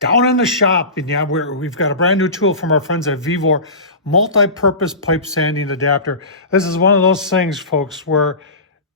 Down in the shop, and yeah, we've got a brand new tool from our friends at VEVOR, multi-purpose pipe sanding adapter. This is one of those things, folks, where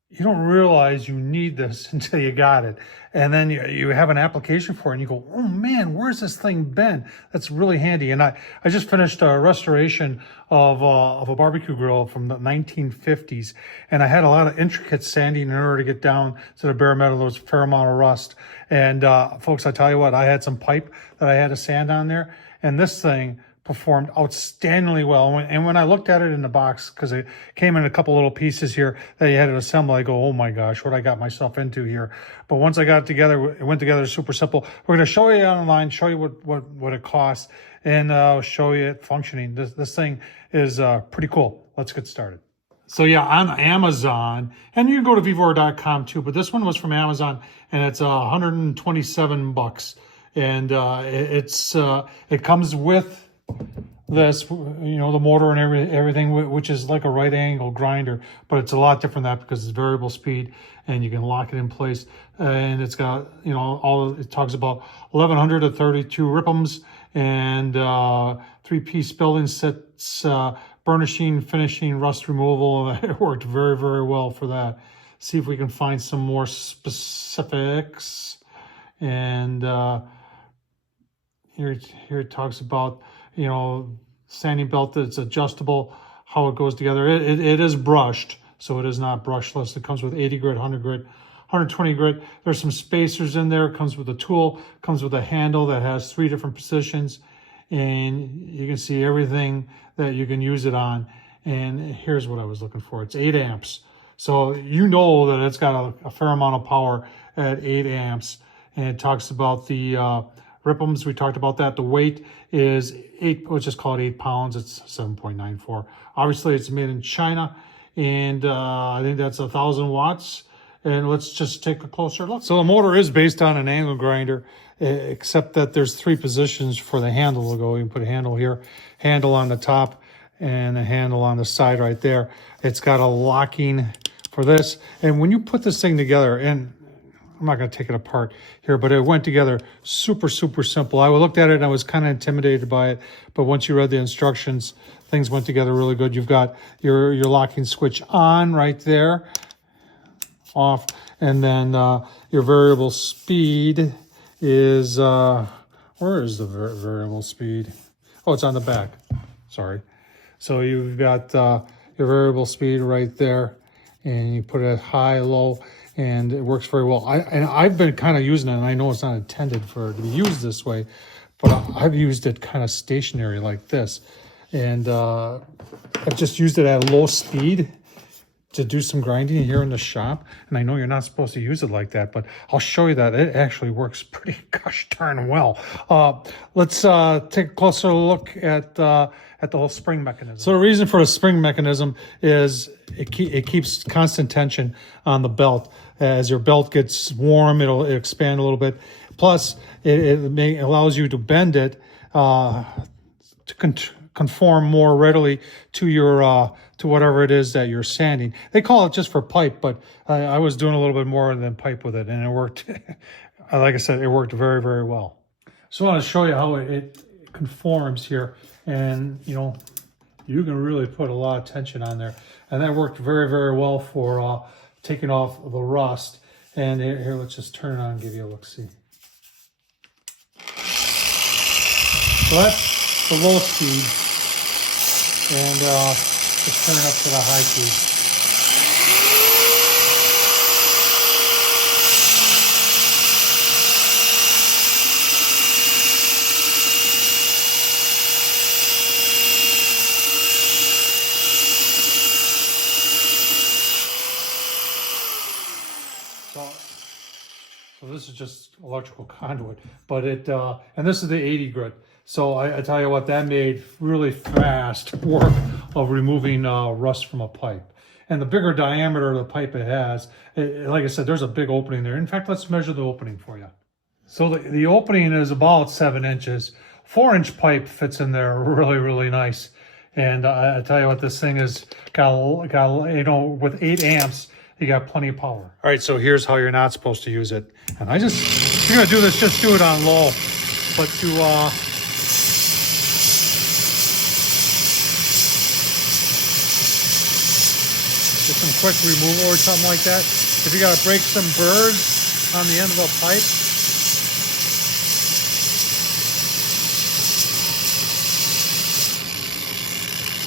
you don't realize you need this until you got it. And then you have an application for it and you go, oh man, where's this thing been? That's really handy. And I just finished a restoration of a barbecue grill from the 1950s. And I had a lot of intricate sanding in order to get down to the bare metal. There was a fair amount of rust. And folks, I tell you what, I had some pipe that I had to sand on there. And this thing performed outstandingly well. And when I looked at it in the box, because it came in a couple little pieces here that you had to assemble, I go, oh my gosh, what I got myself into here. But once I got it together, it went together super simple. We're going to show you online, show you what it costs, and show you it functioning. This thing is pretty cool. Let's get started. So yeah, on Amazon, and you can go to VEVOR.com too, but this one was from Amazon, and it's $127. And it comes with this, you know, the motor and everything, which is like a right angle grinder, but it's a lot different than that because it's variable speed and you can lock it in place. And it's got, you know, it talks about 1100 to 32 ripams and 3-piece building sets, burnishing, finishing, rust removal. It worked very, very well for that. See if we can find some more specifics. And here it talks about, you know, sanding belt that's adjustable, how it goes together. It is brushed, so it is not brushless. It comes with 80 grit, 100 grit, 120 grit. There's some spacers in there. It comes with a tool, comes with a handle that has 3 different positions, and you can see everything that you can use it on. And here's what I was looking for. It's 8 amps. So you know that it's got a fair amount of power at 8 amps. And it talks about the ripams, we talked about that. The weight is 8, let's just call it 8 pounds. It's 7.94. Obviously, it's made in China, and I think that's 1,000 watts. And let's just take a closer look. So the motor is based on an angle grinder, except that there's 3 positions for the handle to go. You can put a handle here, handle on the top, and a handle on the side right there. It's got a locking for this. And when you put this thing together, and I'm not going to take it apart here, but it went together super, super simple. I looked at it and I was kind of intimidated by it, but once you read the instructions, things went together really good. You've got your locking switch on right there, off, and then your variable speed is, where is the variable speed? Oh, it's on the back. Sorry. So you've got your variable speed right there, and you put it high, low, and it works very well. I've been kind of using it, and I know it's not intended for it to be used this way, but I've used it kind of stationary like this. And I've just used it at a low speed to do some grinding here in the shop. And I know you're not supposed to use it like that, but I'll show you that it actually works pretty gosh darn well. Let's take a closer look at the whole spring mechanism. So the reason for the spring mechanism is it keeps constant tension on the belt. As your belt gets warm, it'll expand a little bit. Plus, it allows you to bend it to conform more readily to your to whatever it is that you're sanding. They call it just for pipe, but I was doing a little bit more than pipe with it, and it worked. Like I said, it worked very, very well. So I want to show you how it conforms here, and you know, you can really put a lot of tension on there, and that worked very, very well for taking off the rust. And here, let's just turn it on and give you a look-see. So that's the low speed, and just turn it up to the high speed. So this is just electrical conduit, but and this is the 80 grit. So I tell you what, that made really fast work of removing rust from a pipe. And the bigger diameter of the pipe it has, like I said, there's a big opening there. In fact, let's measure the opening for you. So the opening is about 7 inches. 4-inch pipe fits in there really, really nice. And I tell you what, this thing is got you know, with 8 amps, you got plenty of power. All right, so here's how you're not supposed to use it. And if you're gonna do this, just do it on low. but to get some quick removal or something like that. If you got to break some burrs on the end of a pipe,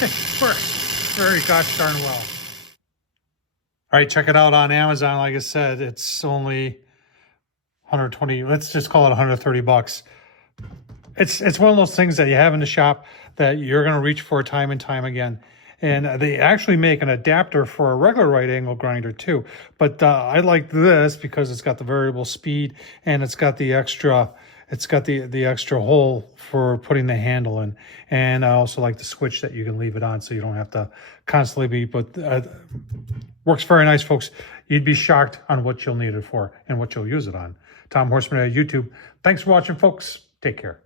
it works very gosh darn well. All right, check it out on Amazon. Like I said, it's only 120, let's just call it 130 bucks. It's one of those things that you have in the shop that you're going to reach for time and time again. And they actually make an adapter for a regular right angle grinder too. But I like this because it's got the variable speed and it's got the extra, the extra hole for putting the handle in. And I also like the switch that you can leave it on so you don't have to constantly be, but works very nice, folks. You'd be shocked on what you'll need it for and what you'll use it on. Tom Horsman at YouTube. Thanks for watching, folks. Take care.